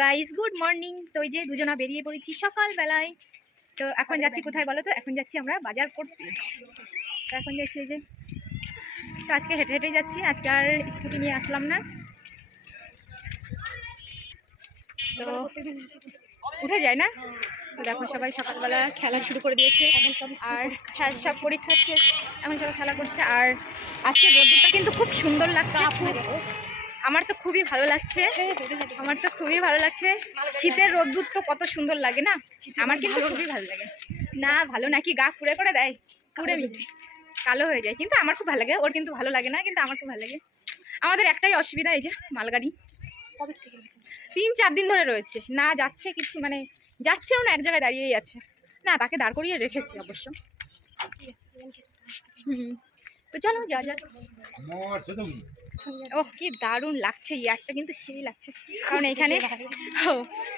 Guys good morning তো ওই যে দুজনা বেরিয়ে পড়েছি সকালবেলায়। তো এখন যাচ্ছি কোথায় বলো তো? এখন যাচ্ছি আমরা বাজার করতে। তো এখন যাচ্ছি এই যে তো আজকে হেঁটে হেঁটেই যাচ্ছি। আজকে আর স্কুটি নিয়ে আসলাম না। তো উঠে যায় না? তো দেখো সবাই সকালবেলা খেলা শুরু করে দিয়েছে। আর হ্যাঁ সব পরীক্ষা শেষ। এখন সবাই খেলা করছে। আর আজকে রোদ্দুরটা কিন্তু খুব সুন্দর লাগছে। আমার তো খুবই ভালো লাগছে। আমার তো খুবই ভালো লাগছে। শীতের রোদ্দুর তো কত সুন্দর লাগে না? আমার কিন্তু খুবই ভালো লাগে। না ভালো নাকি গা পুড়ে করে দেয়? পুড়ে মিশে কালো হয়ে যায়। কিন্তু আমার খুব ভালো লাগে ওর কিন্তু ভালো লাগে না কিন্তু আমার খুব ভালো লাগে। আমাদের একটাই অসুবিধা এই যে মালগাড়ি। কবে থেকে তিন চার দিন ধরে রয়েছে। না যাচ্ছে কিছু মানে যাচ্ছেও না এক জায়গায় দাঁড়িয়েই আছে। না তাকে দাঁড় করিয়ে রেখেছি অবশ্য। হুম তো চলো যা যা। ওহ কি দারুণ লাগছে ইয়ারটা কিন্তু সেই লাগছে। কারণ এখানে ও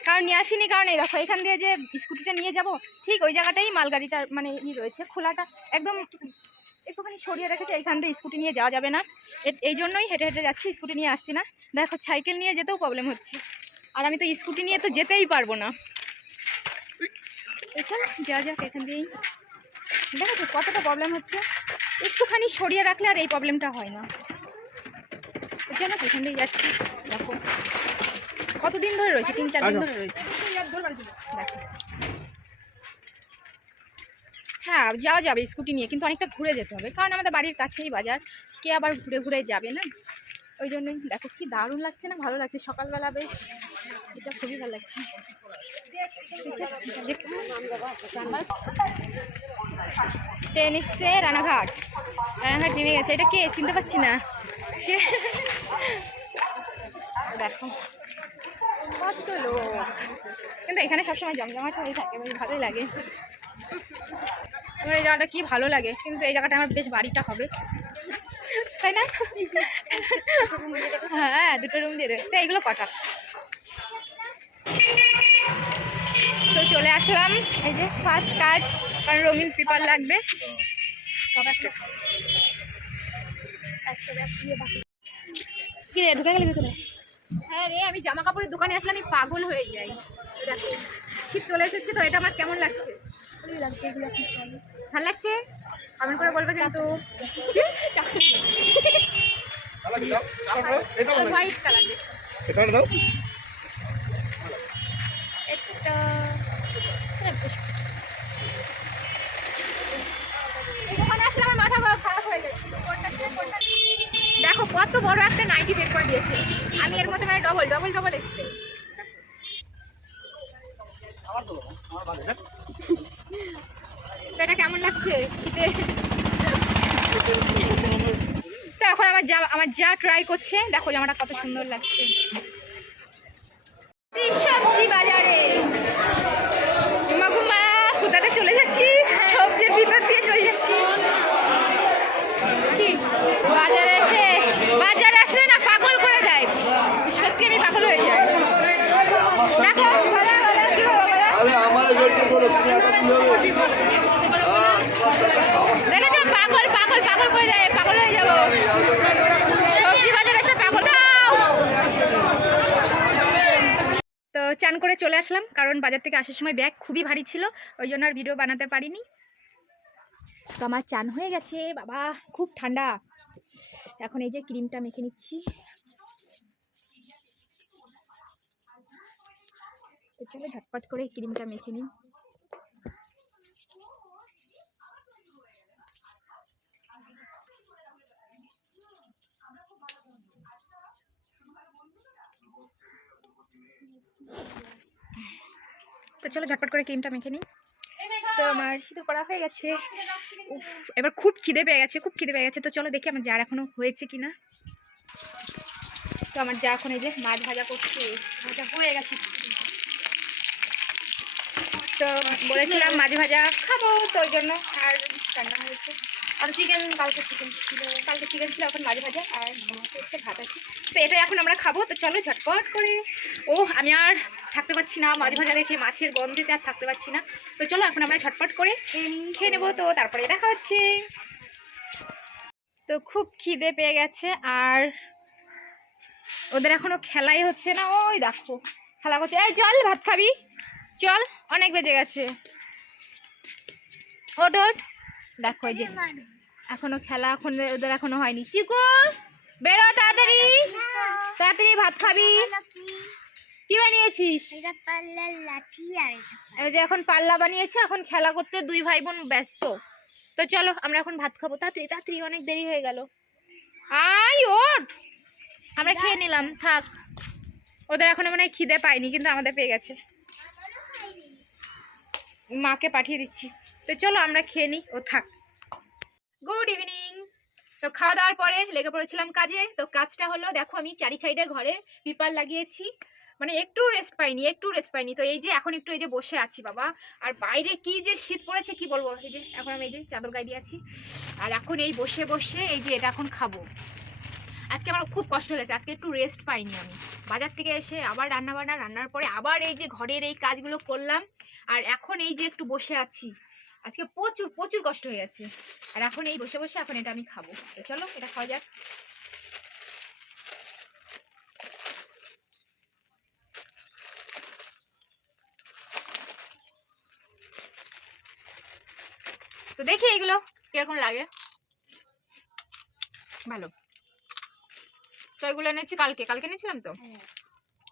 কারণ নিয়ে আসিনি কারণ এই দেখো এখান দিয়ে যে স্কুটিটা নিয়ে যাব ঠিক ওই জায়গাটাই মালগাড়িটা মানে ই রয়েছে খোলাটা একদম একটুখানি সরিয়ে রেখেছে এইখান দিয়ে স্কুটি নিয়ে যাওয়া যাবে না। এ- এই জন্যই হেঁটে হেঁটে যাচ্ছি স্কুটি নিয়ে আসছি না। দেখো সাইকেল নিয়ে যেতেও প্রবলেম হচ্ছে। আর আমি তো স্কুটি নিয়ে তো যেতেই পারব না। চল যা যাক এখান দিয়েই। দেখো কতটা প্রবলেম হচ্ছে। একটুখানি সরিয়ে রাখলে আর এই প্রবলেমটা হয় না। তো চলো এখান দিয়ে যাচ্ছি। দেখো। কতদিন ধরে রয়েছে? তিন চার দিন ধরে রয়েছে। হ্যাঁ যাওয়া যাবে স্কুটি নিয়ে কিন্তু অনেকটা ঘুরে যেতে হবে। কারণ আমাদের বাড়ির কাছেই বাজার। কে আবার ঘুরে ঘুরে যাবে না? ওই জন্যই। দেখো কি দারুণ লাগছে না? ভালো লাগছে। সকালবেলা বেশ এটা খুবই ভালো লাগছে। ট্রেন এসছে রানাঘাট। রানাঘাট নেমে গেছে। এটা কে? চিনতে পারছি না। কে? দেখো। কত লোক কিন্তু এখানে সবসময় জমজমাট হয়ে থাকে, বেশ ভালোই লাগে। আমার এই জায়গাটা কি ভালো লাগে, কিন্তু এই জায়গাটা আমার বেশ বাড়িটা হবে। তাই না? হ্যাঁ দুটো রুম দিয়ে দেবে। তো এইগুলো কটা? তো চলে আসলাম, এই যে ফার্স্ট কাজ, কারণ রঙিন পেপার লাগবে। কি রে ঢুকে গেলে ভিতরে? হ্যাঁ রে আমি জামা কাপড়ের দোকানে আসলে আমি পাগল হয়ে যাই। শীত চলে এসেছে তো এটা আমার কেমন লাগছে। ভালো লাগছে? কমেন্ট করে বলবে কিন্তু। হোয়াইট কালার এটা দাও একটা ওখানে আসলে আমার মাথা গরম খারাপ হয়ে যায় কোনটা ছেড়ে কোনটা নিই। কত বড় একটা নাইটি বের করে দিয়েছে। আমি এর মধ্যে মানে ডবল ডবল ডবল এসছে। এটা কেমন লাগছে শীতে? তো এখন আমার যা আমার যা ট্রাই করছে, দেখো জামাটা কত সুন্দর লাগছে। সবজি বাজারে মাগুমা কোথাতে চলে যাচ্ছি সবজির ভিতর দিয়ে চলে যাচ্ছি কি বাজারে এসে বাজারে আসলে না পাগল করে দেয় সত্যি আমি পাগল হয়ে যাই দেখো বাজার, বাজার, কি করব বাজার? আরে আমাদের জড়িত করো তুমি একা কি হবে তো চান করে চলে আসলাম, কারণ বাজার থেকে আসার সময় ব্যাগ খুবই ভারী ছিল, ওই জন্য আর ভিডিও বানাতে পারিনি। তো আমার চান হয়ে গেছে, বাবা, খুব ঠান্ডা। এখন এই যে ক্রিমটা মেখে নিচ্ছি। তো চলো ঝটপট করে ক্রিমটা মেখে নিই। তো চলো ঝটপট করে ক্রিমটা মেখে নিই। তো আমার সিঁদুর করা হয়ে গেছে। এবার খুব খিদে পেয়ে গেছে, খুব খিদে পেয়ে গেছে। তো চলো দেখি আমার যার এখনও হয়েছে কি না তো আমার যা এখন এই যে মাছ ভাজা করছে, ভাজা হয়ে গেছে। তো বলেছিলাম মাছ ভাজা খাব তো ওই জন্য আর রান্না হয়েছে। আর চিকেন কালকে চিকেন ছিল। কালকে চিকেন ছিল, এখন মাছ ভাজা আর হচ্ছে ভাত আছে। তো এটা এখন আমরা খাব, তো চলো ঝটপট করে। ও আমি আর থাকতে পারছি না মাছ ভাজা দেখে মাছের গন্ধেতে আর থাকতে পারছি না। তো চলো এখন আমরা ঝটপট করে খেয়ে নেব, তো তারপরে দেখা হচ্ছে। তো খুব খিদে পেয়ে গেছে আর ওদের এখনও খেলাই হচ্ছে না। ওই দেখো, খেলা করছে। এই চল ভাত খাবি? চল, অনেক বেজে গেছে। ওট ওট দেখো যে, এখনও খেলা এখন ওদের এখনও হয়নি। চিকু, বেরো তাড়াতাড়ি। তাড়াতাড়ি ভাত খাবি। কি বানিয়েছিস? এই যে এখন পাল্লা বানিয়েছে, এখন খেলা করতে দুই ভাই বোন ব্যস্ত। তো চলো, আমরা এখন ভাত খাব। তাড়াতাড়ি তাড়াতাড়ি, অনেক দেরি হয়ে গেল। আই ওঠ। আমরা খেয়ে নিলাম, থাক। ওদের এখনও মনে খিদে পায়নি, কিন্তু আমাদের পেয়ে গেছে। মাকে পাঠিয়ে দিচ্ছি। তো চলো আমরা খেয়ে নিই, ও থাক। গুড ইভিনিং তো খাওয়া দাওয়ার পরে লেগে পড়েছিলাম কাজে। তো কাজটা হলো, দেখো আমি চারি সাইডে ঘরে পিপার লাগিয়েছি। মানে একটু রেস্ট পাইনি, একটু রেস্ট পাইনি। তো এই যে এখন একটু এই যে বসে আছি বাবা। আর বাইরে কি যে শীত পড়েছে কি বলব? এই যে এখন আমি এই যে চাদর গায়ে দিয়ে আছি। আর এখন এই বসে বসে এই যে এটা এখন খাব। আজকে আমার খুব কষ্ট হয়ে গেছে, আজকে একটু রেস্ট পাইনি আমি। বাজার থেকে এসে আবার রান্না বান্না রান্নার পরে আবার এই যে ঘরের এই কাজগুলো করলাম। আর এখন এই যে একটু বসে আছি আজকে প্রচুর প্রচুর কষ্ট হয়ে গেছে। আর এখন এই বসে বসে এখন এটা আমি খাব। তো চলো এটা খাওয়া যাক। তো দেখি এগুলো কীরকম লাগে। ভালো। তো এগুলো এনেছি কালকে। কালকে এনেছিলাম তো?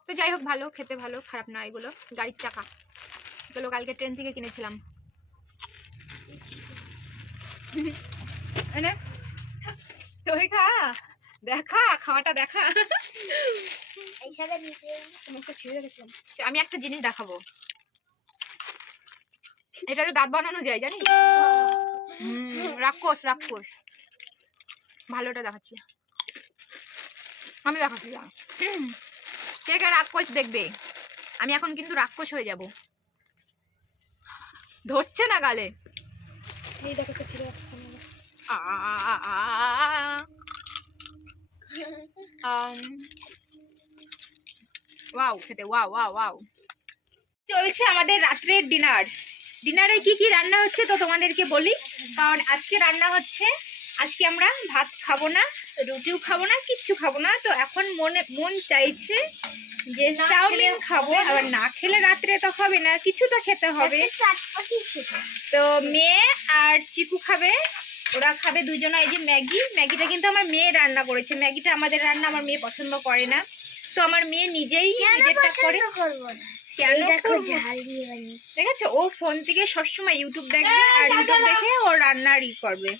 তো যাই হোক ভালো খেতে ভালো খারাপ না এগুলো। গাড়ির চাকা। এগুলো কালকে ট্রেন থেকে কিনেছিলাম। দেখা, খাওয়াটা দেখা। আমি একটা জিনিস দেখাবো। এটাতে দাঁত বানানো যায়, জানিস? রাক্ষস রাক্ষস। ভালোটা দেখাচ্ছি। আমি দেখাচ্ছি। কে কে রাক্ষস দেখবে? আমি এখন কিন্তু রাক্ষস হয়ে যাব। ধরছে না গালে? এই দেখো তো ছিঁড়ে ওয়াও খেতে ওয়াও ওয়াও ওয়াও। চলছে আমাদের রাত্রের ডিনার। ডিনারে কি কি রান্না হচ্ছে তো তোমাদেরকে বলি। কারণ আজকে রান্না হচ্ছে আজকে আমরা ভাত খাব না রুটিও খাব না কিচ্ছু খাব না। তো এখন মনে মন চাইছে যে চাউমিন খাব আবার না খেলে রাত্রে তো হবে না কিছু তো খেতে হবে। তো মেয়ে আর চিকু খাবে ওরা খাবে দুজনে এই যে ম্যাগি। ম্যাগিটা কিন্তু আমার মেয়ে রান্না করেছে। ম্যাগিটা আমাদের রান্না আমার মেয়ে পছন্দ করে না। তো আমার মেয়ে নিজেই নিজেরটা করে। দেখেছ ও ফোন থেকে সবসময় ইউটিউব দেখবে আর ইউটিউব দেখে ও রান্নার ই করবে।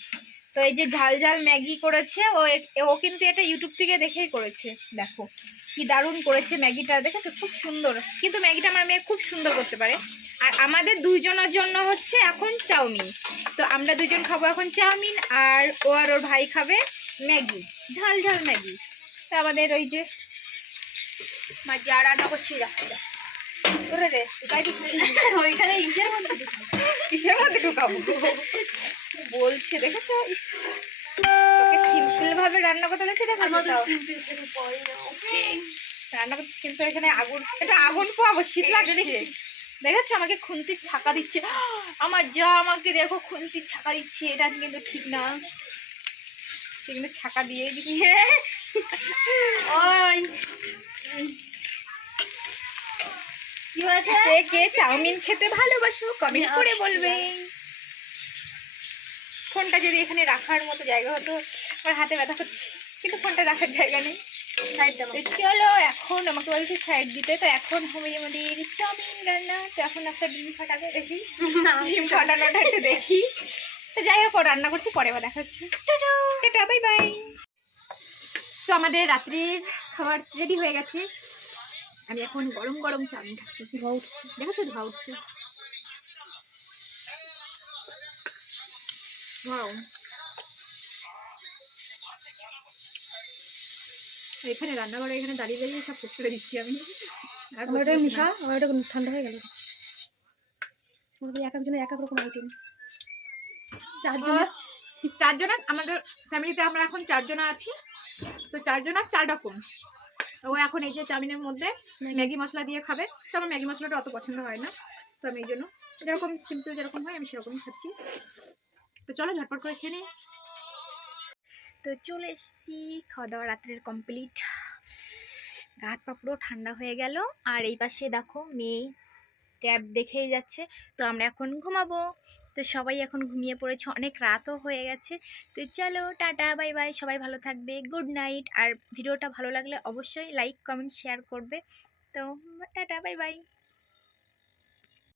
তো এই যে ঝাল ঝাল ম্যাগি করেছে ও ও কিন্তু এটা ইউটিউব থেকে দেখেই করেছে। দেখো কি দারুণ করেছে ম্যাগিটা দেখেছ? খুব সুন্দর। কিন্তু ম্যাগিটা আমার মেয়ে খুব সুন্দর করতে পারে। আর আমাদের দুইজনের জন্য হচ্ছে এখন চাউমিন। তো আমরা দুজন খাব এখন চাউমিন আর ও আর ওর ভাই খাবে ম্যাগি ঝাল ঝাল ম্যাগি। তো আমাদের ওই যে মা যা রান্না করছি রাখতে ওরে রে ঢুকাই ওইখানে ইসের মধ্যে ঢুকাবো। ইসের মধ্যে ঢুকাবো। বলছে দেখেছ? তোকে সিম্পল ভাবে রান্না করতে দেখে দেখো রান্না করছিস কিন্তু এখানে আগুন এটা আগুন পোয়াবো শীত লাগছে। দেখেছ। আমাকে খুন্তির ছাকা দিচ্ছে। আমার যা আমাকে দেখো খুন্তির ছাকা দিচ্ছে। এটা কিন্তু ঠিক না। কিন্তু ছাকা দিয়ে দিচ্ছে। ওই। কি হয়েছে কে কে? চাউমিন খেতে ভালোবাসো কমেন্ট করে বলবে। ফোনটা যদি এখানে রাখার মতো জায়গা হতো আমার হাতে ব্যথা করছে কিন্তু ফোনটা রাখার জায়গা নেই। চলো এখন আমাকে বলছে সাইড দিতে। তো এখন হবে আমাদের চাউমিন রান্না। তো এখন একটা ডিম ফাটাবে দেখি। ডিম ফাটানোটা একটু দেখি। তো যাই হোক রান্না করছি পরে আবার দেখাচ্ছি। টাটা! বাই বাই তো আমাদের রাত্রির খাবার রেডি হয়ে গেছে। আমি এখন গরম গরম চাউমিন খাচ্ছি। ধোয়া উঠছে। দেখেছ? ধোয়া উঠছে। Wow. এখানে রান্নাঘরে এখানে দাঁড়িয়ে দাঁড়িয়ে সব শেষ করে দিচ্ছি আমি। ওটা মিশা না। ওটা ঠান্ডা হয়ে গেল। আমাদের এক একজনের এক এক রকম আইটেম চারজন চারজনা আমাদের ফ্যামিলিতে আমরা এখন চারজনা আছি। তো চারজনা চার রকম। ও এখন এই যে চাউমিনের মধ্যে ম্যাগি। মশলা দিয়ে খাবে। তো আমার ম্যাগি মশলাটা অত পছন্দ হয় না। তো আমি এই জন্য যেরকম সিম্পল যেরকম হয় আমি সেরকমই খাচ্ছি। তো চলো ঝটপট করে খেয়ে তো চলে এসেছি খাওয়া দাওয়া রাত্রের কমপ্লিট হাত পা পুরো ঠান্ডা হয়ে গেল। আর এই পাশে দেখো মেয়ে ট্যাব দেখেই যাচ্ছে। তো আমরা এখন ঘুমাবো। তো সবাই এখন ঘুমিয়ে পড়েছে, অনেক রাতও হয়ে গেছে। তো চলো, টাটা, বাই বাই, সবাই ভালো থাকবে। গুড নাইট আর ভিডিওটা ভালো লাগলে অবশ্যই লাইক কমেন্ট শেয়ার করবে। তো টাটা, বাই বাই।